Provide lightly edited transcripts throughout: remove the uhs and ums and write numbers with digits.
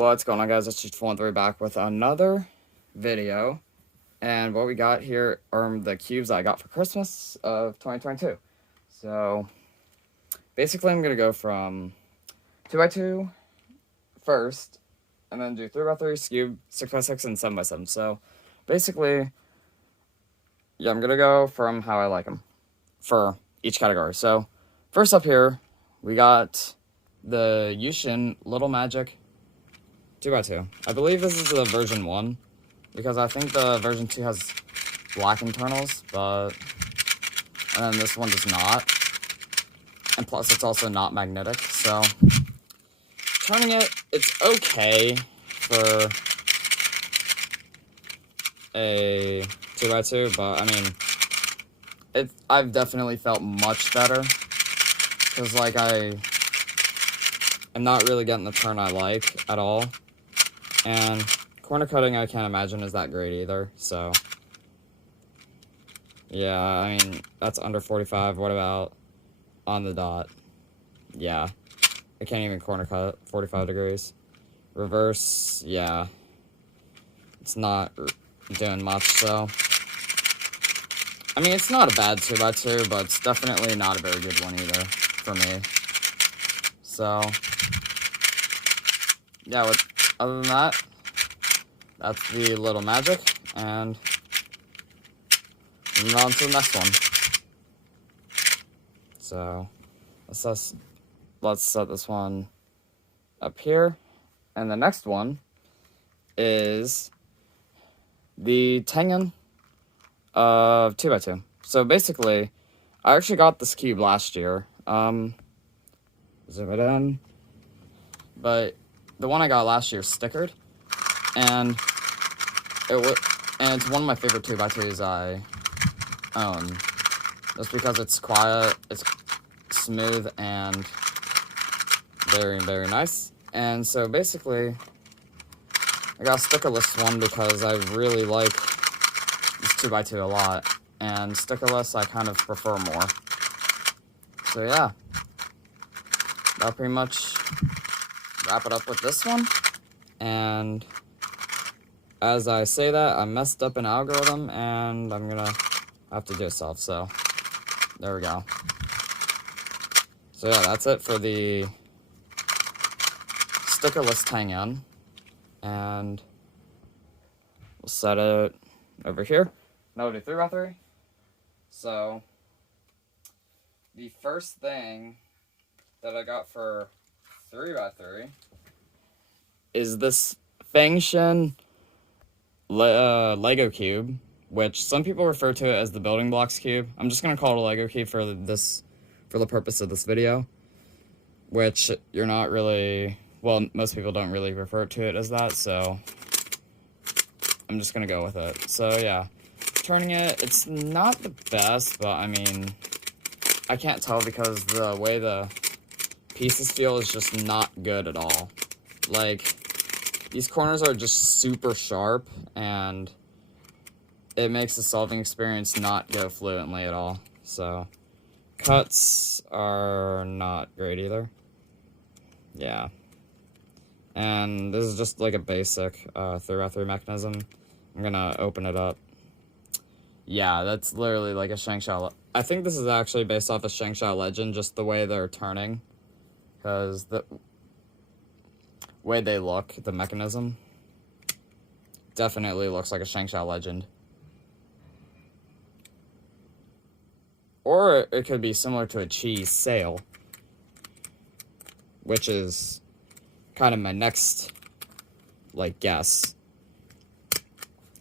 What's going on, guys? It's just 13 back with another video, and what we got here are the cubes I got for Christmas of 2022. So basically I'm gonna go from 2x2 first, and then do 3x3, cube, 6x6, and 7x7. So basically, yeah, I'm gonna go from how I like them for each category. So first up here, we got the Yushin Little Magic 2x2. I believe this is the version 1, because I think the version 2 has black internals, and then this one does not. And plus, it's also not magnetic, so turning it, it's okay for a 2x2, but I mean, I've definitely felt much better, because like I'm not really getting the turn I like at all. And corner cutting, I can't imagine is that great either, so yeah, I mean, that's under 45. What about on the dot? Yeah, I can't even corner cut 45 degrees. Reverse, yeah, it's not doing much, so I mean, it's not a bad 2x2, but it's definitely not a very good one either for me. So yeah, other than that, that's the Little Magic, and moving on to the next one. So let's set this one up here, and the next one is the Tengen of 2x2. So basically, I actually got this cube last year. Zoom it in, but the one I got last year is stickered, and it's one of my favorite 2x2s I own, just because it's quiet, it's smooth, and very, very nice. And so basically, I got a stickerless one because I really like this 2x2 a lot, and stickerless I kind of prefer more. So yeah, that'll pretty much wrap it up with this one. And as I say that, I messed up an algorithm, and I'm gonna have to do it self, so there we go. So yeah, that's it for the stickerless Tengen, and we'll set it over here. Now we'll do 3x3. So the first thing that I got for 3x3 is this Fangshin Lego cube, which some people refer to it as the building blocks cube. I'm just gonna call it a Lego cube for the purpose of this video, which you're not really, well, most people don't really refer to it as that, so I'm just gonna go with it. So yeah, turning it, it's not the best, but I mean, I can't tell because the way the pieces feel is just not good at all. Like, these corners are just super sharp, and it makes the solving experience not go fluently at all. So cuts are not great either. Yeah. And this is just like a basic 3x3 mechanism. I'm gonna open it up. Yeah, that's literally like a Shangshao. I think this is actually based off of Shangshao Legend, just the way they're turning, because the way they look, the mechanism, definitely looks like a Shangshao Legend. Or it could be similar to a Chi Sail, which is kind of my next, like, guess.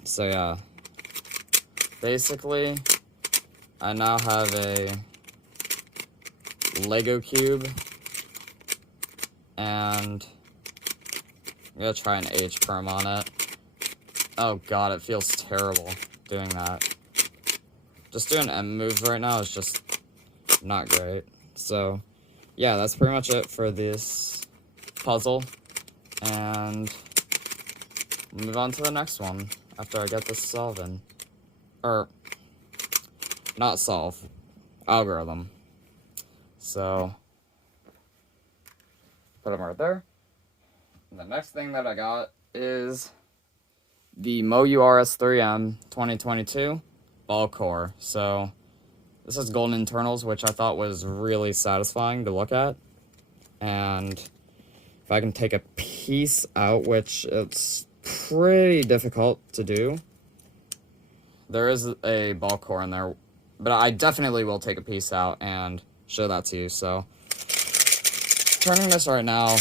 So yeah, basically, I now have a Lego cube, and I'm gonna try an H-perm on it. Oh god, it feels terrible doing that. Just doing M moves right now is just not great. So yeah, that's pretty much it for this puzzle, and we'll move on to the next one after I get this solving. Or, not solve, algorithm. So, put them right there. The next thing that I got is the MoU RS3M 2022 ball core. So this is golden internals, which I thought was really satisfying to look at. And if I can take a piece out, which it's pretty difficult to do, there is a ball core in there, but I definitely will take a piece out and show that to you. So turning this right now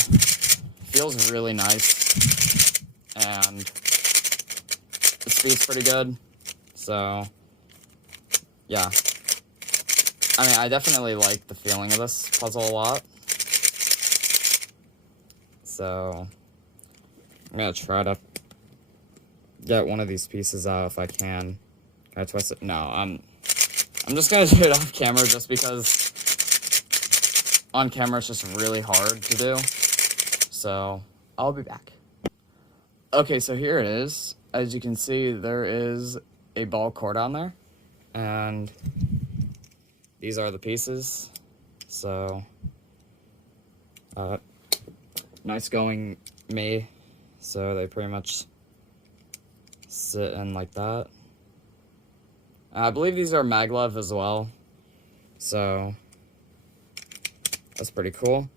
feels really nice, and the speed's pretty good. So yeah, I mean, I definitely like the feeling of this puzzle a lot. So I'm gonna try to get one of these pieces out if I can. Can I twist it? No, I'm just gonna do it off camera, just because on camera it's just really hard to do. So I'll be back. Okay, so here it is. As you can see, there is a ball core down there, and these are the pieces. So nice going me. So they pretty much sit in like that. I believe these are maglev as well, so that's pretty cool.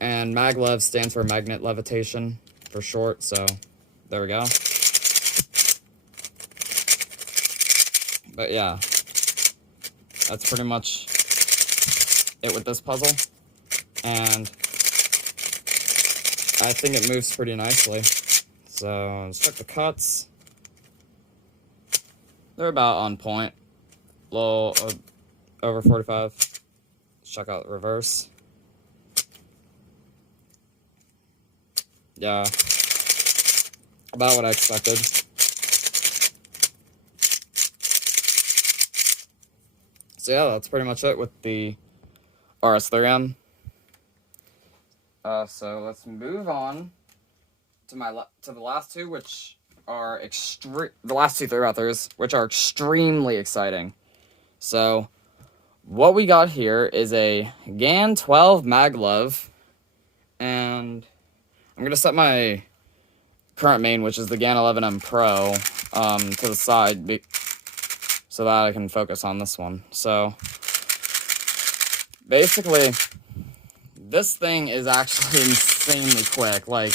And maglev stands for magnet levitation for short, so there we go. But yeah, that's pretty much it with this puzzle, and I think it moves pretty nicely. So let's check the cuts. They're about on point. Little over 45. Let's check out the reverse. Yeah, about what I expected. So yeah, that's pretty much it with the RS3M. So let's move on to the last two, which are the last two 3x3s, which are extremely exciting. So what we got here is a GAN 12 maglev, and I'm gonna set my current main, which is the GAN 11M Pro, to the side so that I can focus on this one. So basically, this thing is actually insanely quick. Like,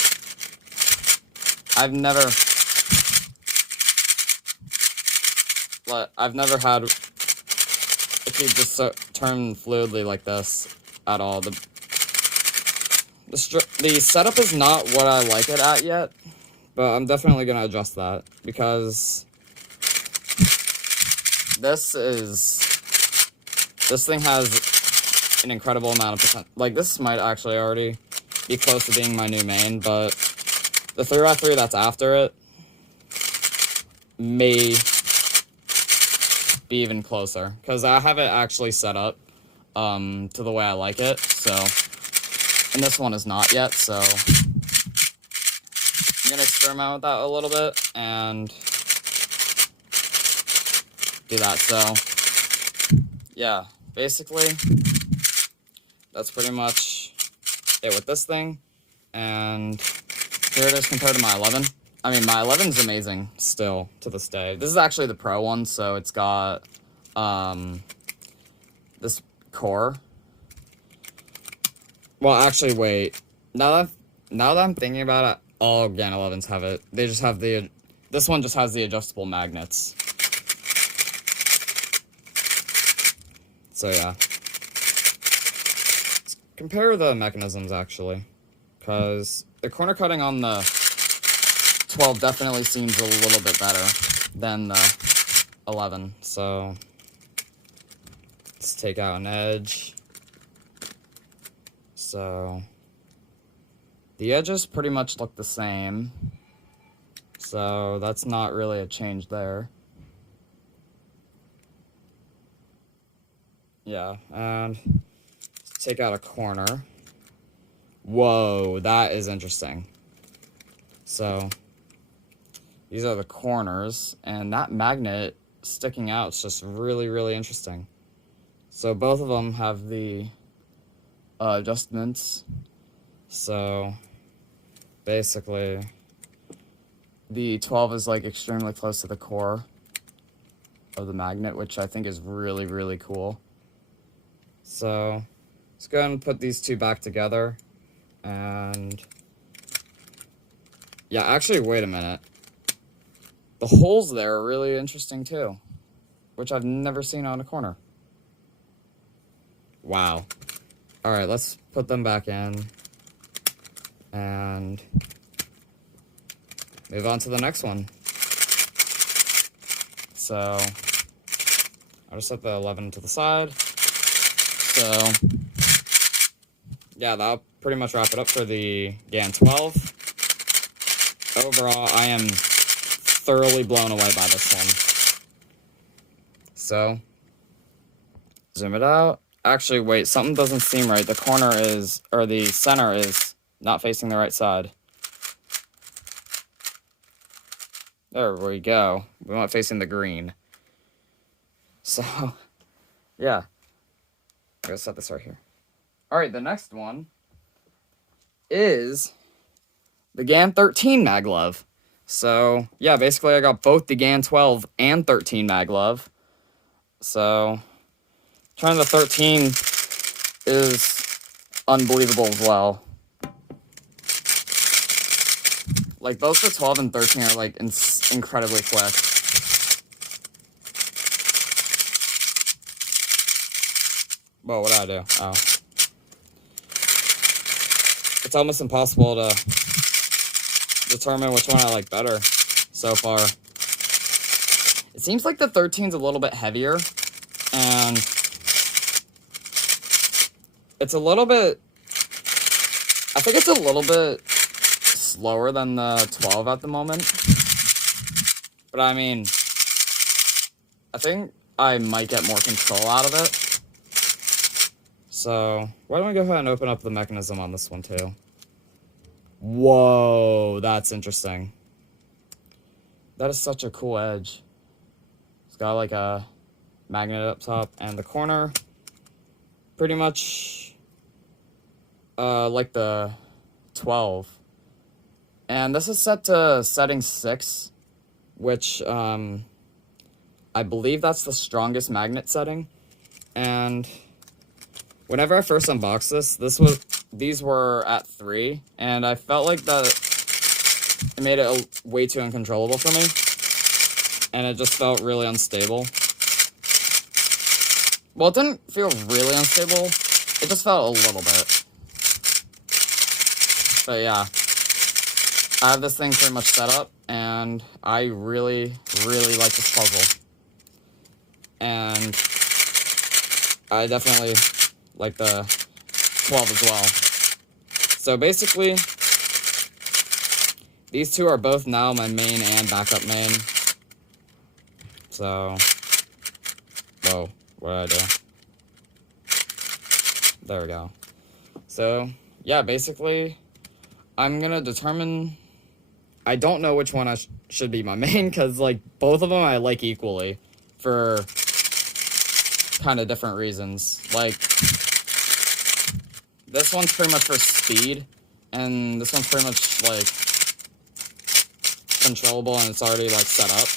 I've never had, if you just turn fluidly like this at all. The setup is not what I like it at yet, but I'm definitely gonna adjust that, because this thing has an incredible amount of potential. Like, this might actually already be close to being my new main, but the 3x3 that's after it may be even closer, because I have it actually set up to the way I like it. So, and this one is not yet, so I'm gonna experiment with that a little bit and do that. So yeah, basically that's pretty much it with this thing. And here it is compared to my 11. I mean, my 11 is amazing still to this day. This is actually the Pro one, so it's got this core. Well, actually, wait. Now that I'm thinking about it, all GAN 11s have it. They just have this one just has the adjustable magnets. So yeah. Let's compare the mechanisms, actually, because the corner cutting on the 12 definitely seems a little bit better than the 11. So let's take out an edge. So the edges pretty much look the same, so that's not really a change there. Yeah, and let's take out a corner. Whoa, that is interesting. So these are the corners, and that magnet sticking out is just really, really interesting. So both of them have the adjustments. So basically the 12 is like extremely close to the core of the magnet, which I think is really, really cool. So let's go ahead and put these two back together. And yeah, actually, wait a minute. The holes there are really interesting too, which I've never seen on a corner. Wow. All right, let's put them back in and move on to the next one. So I'll just set the 11 to the side. So yeah, that'll pretty much wrap it up for the GAN 12. Overall, I am thoroughly blown away by this one. So, zoom it out. Actually, wait, something doesn't seem right. The corner is, or the center is not facing the right side. There we go. We want facing the green. So, yeah. I'm gonna set this right here. Alright, the next one is the GAN 13 maglev. So, yeah, basically I got both the GAN 12 and 13 maglev. So, trying the 13 is unbelievable as well. Like, both the 12 and 13 are, like, incredibly quick. Whoa, what did I do? Oh. It's almost impossible to determine which one I like better so far. It seems like the 13's a little bit heavier, and it's a little bit, I think it's a little bit slower than the 12 at the moment. But I mean, I think I might get more control out of it. So, why don't we go ahead and open up the mechanism on this one too? Whoa, that's interesting. That is such a cool edge. It's got like a magnet up top, and the corner pretty much like the 12. And this is set to setting 6, which I believe that's the strongest magnet setting. And whenever I first unboxed these were at 3, and I felt like that it made it way too uncontrollable for me, and it just felt really unstable. Well, it didn't feel really unstable, it just felt a little bit. But yeah, I have this thing pretty much set up, and I really, really like this puzzle. And I definitely like the 12 as well. So basically, these two are both now my main and backup main. So, whoa, what did I do? There we go. So, yeah, basically, I'm gonna determine, I don't know which one I should be my main, because, like, both of them I like equally, for kind of different reasons. Like, this one's pretty much for speed, and this one's pretty much, like, controllable, and it's already, like, set up.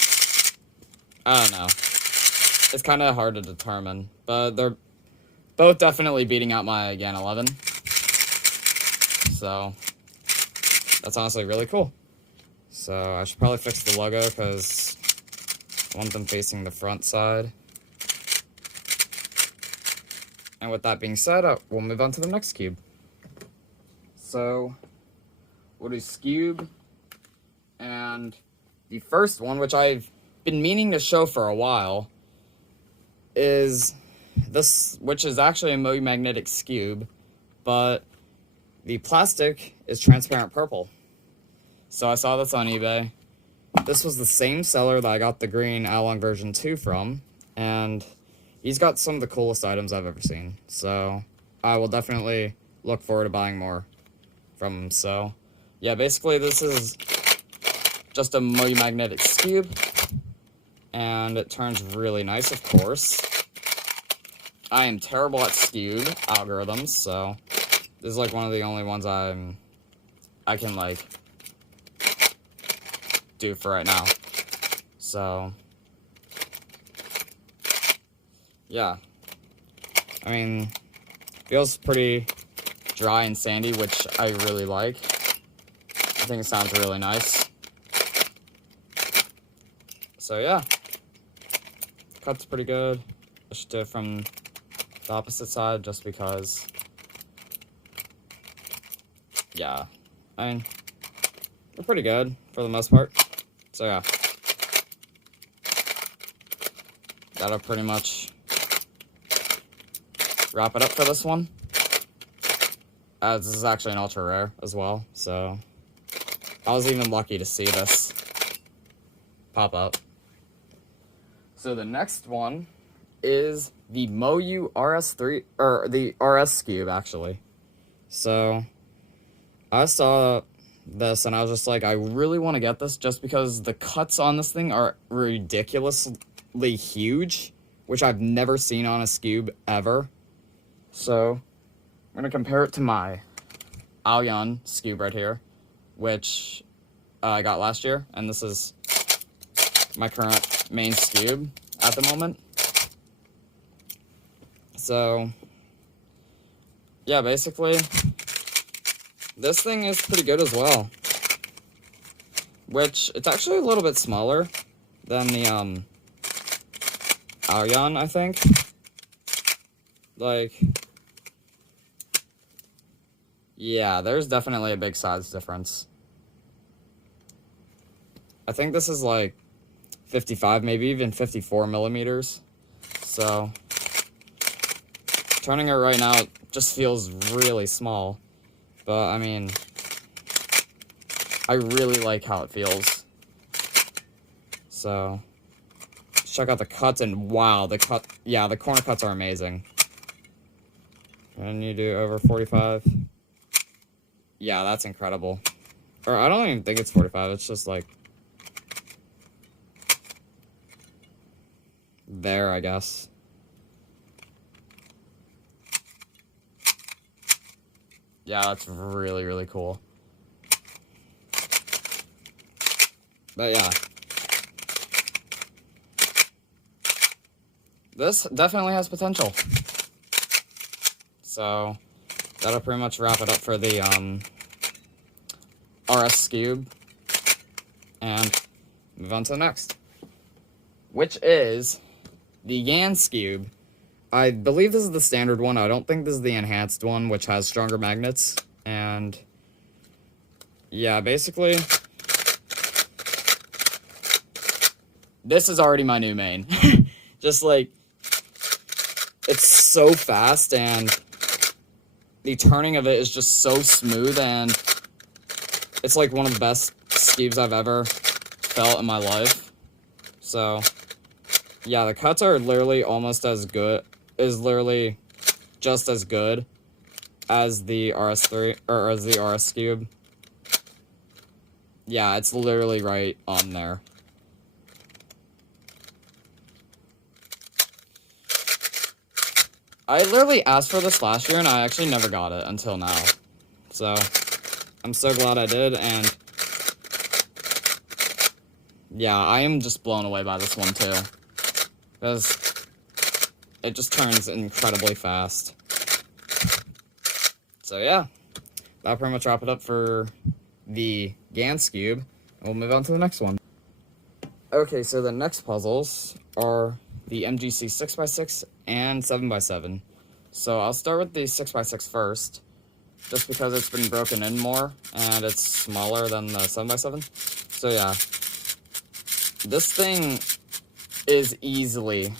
I don't know. It's kind of hard to determine, but they're both definitely beating out my GAN 11. So, that's honestly really cool. So, I should probably fix the logo, because I want them facing the front side. And with that being said, we'll move on to the next cube. So, we'll do Scube, and the first one, which I've been meaning to show for a while, is this, which is actually a Moe Magnetic Scube, but the plastic is transparent purple. So I saw this on eBay. This was the same seller that I got the green Along version 2 from, and he's got some of the coolest items I've ever seen. So I will definitely look forward to buying more from him. So yeah, basically this is just a Moe Magnetic Scube, and it turns really nice, of course. I am terrible at Scube algorithms, so this is like one of the only ones I can like do for right now. So, yeah. I mean, feels pretty dry and sandy, which I really like. I think it sounds really nice. So yeah, cut's pretty good. I should do it from the opposite side just because, yeah, I mean, they're pretty good for the most part. So yeah, that'll pretty much wrap it up for this one. This is actually an ultra rare as well, so I was even lucky to see this pop up. So the next one is the Moyu RS3, or the RS Cube, actually. So I saw this and I was just like, I really want to get this just because the cuts on this thing are ridiculously huge, which I've never seen on a Scube ever. So I'm going to compare it to my Aoyun Scube right here, which I got last year, and this is my current main Scube at the moment. So, yeah, basically, this thing is pretty good as well. Which, it's actually a little bit smaller than the, Aoyun, I think. Like, yeah, there's definitely a big size difference. I think this is like 55, maybe even 54 millimeters. So, turning it right now, it just feels really small. But, I mean, I really like how it feels. So, check out the cuts, and wow, the corner cuts are amazing. And you do over 45. Yeah, that's incredible. Or, I don't even think it's 45, it's just like there, I guess. Yeah, that's really, really cool. But yeah. This definitely has potential. So, that'll pretty much wrap it up for the, RS Scube. And move on to the next, which is the Yan Scube. I believe this is the standard one. I don't think this is the enhanced one, which has stronger magnets. And yeah, basically, this is already my new main. Just like, it's so fast, and the turning of it is just so smooth, and it's like one of the best Scubes I've ever felt in my life. So yeah, the cuts are literally almost as good, is literally just as good as the RS3, or as the RS Scube. Yeah, it's literally right on there. I literally asked for this last year, and I actually never got it until now. So, I'm so glad I did, and yeah, I am just blown away by this one, too. Because it just turns incredibly fast. So yeah, that'll pretty much wrap it up for the Yan Scube, and we'll move on to the next one. Okay, so the next puzzles are the MGC 6x6 and 7x7. So I'll start with the 6x6 first, just because it's been broken in more, and it's smaller than the 7x7. So yeah, this thing is easily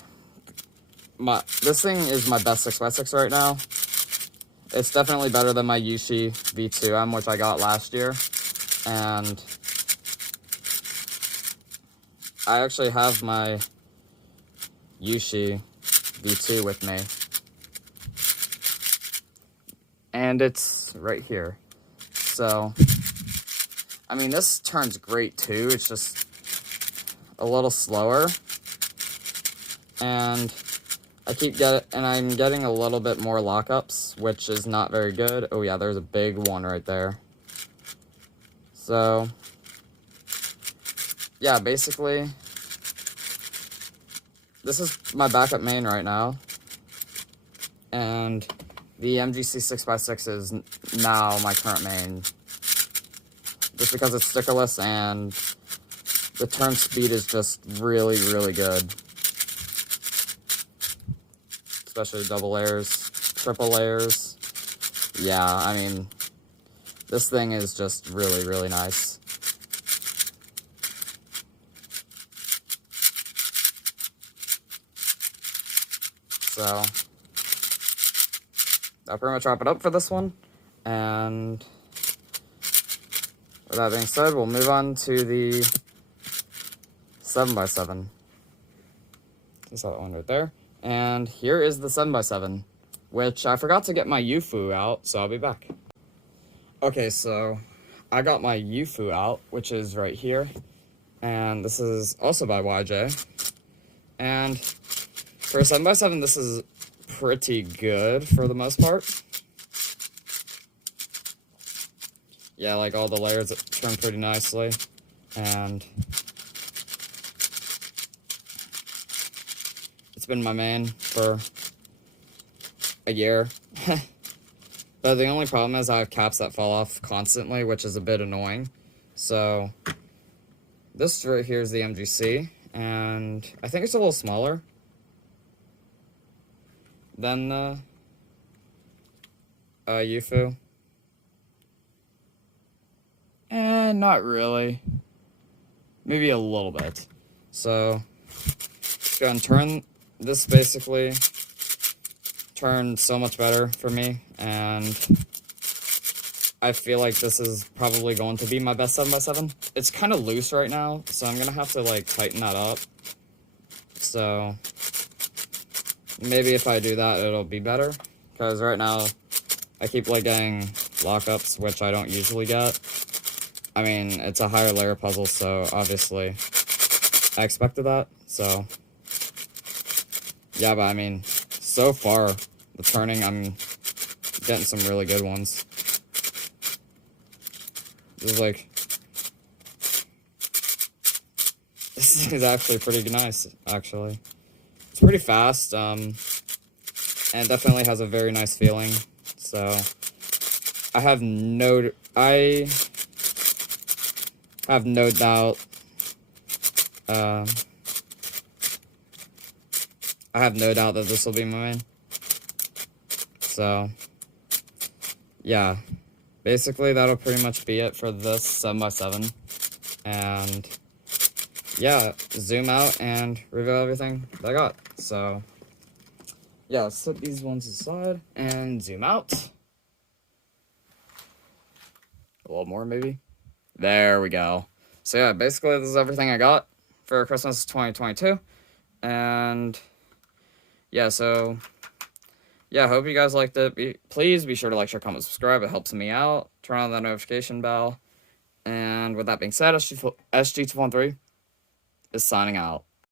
this thing is my best 6x6 right now. It's definitely better than my Yushi V2M, which I got last year. And I actually have my Yushi V2 with me. And it's right here. So, I mean, this turns great too. It's just a little slower. And I'm getting a little bit more lockups, which is not very good. Oh yeah, there's a big one right there. So, yeah, basically, this is my backup main right now. And the MGC 6x6 is now my current main. Just because it's stickerless and the turn speed is just really, really good. Especially double layers, triple layers. Yeah, I mean, this thing is just really, really nice. So, I'll pretty much wrap it up for this one. And with that being said, we'll move on to the 7x7. Just that one right there. And here is the 7x7, which I forgot to get my UFU out, so I'll be back. Okay, so I got my UFU out, which is right here. And this is also by YJ. And for a 7x7, this is pretty good for the most part. Yeah, like all the layers turn pretty nicely. And it's been my main for a year. But the only problem is I have caps that fall off constantly, which is a bit annoying. So this right here is the MGC, and I think it's a little smaller than the UFU. Not really. Maybe a little bit. So, let's go and turn this basically. Turned so much better for me, and I feel like this is probably going to be my best 7x7. It's kind of loose right now, so I'm going to have to, like, tighten that up. So, maybe if I do that, it'll be better. Because right now, I keep, like, getting lockups, which I don't usually get. I mean, it's a higher layer puzzle, so obviously I expected that. So, yeah, but I mean, so far, the turning, I'm getting some really good ones. This is like, this is actually pretty nice, actually. It's pretty fast, and definitely has a very nice feeling. So, I have no doubt, I have no doubt that this will be my main. So, yeah. Basically, that'll pretty much be it for this 7x7. And, yeah, zoom out and reveal everything that I got. So, yeah, let's put these ones aside and zoom out. A little more, maybe. There we go. So, yeah, basically, this is everything I got for Christmas 2022. And, yeah, so, yeah, I hope you guys liked it. Please be sure to like, share, comment, subscribe. It helps me out. Turn on that notification bell. And with that being said, SG213 is signing out.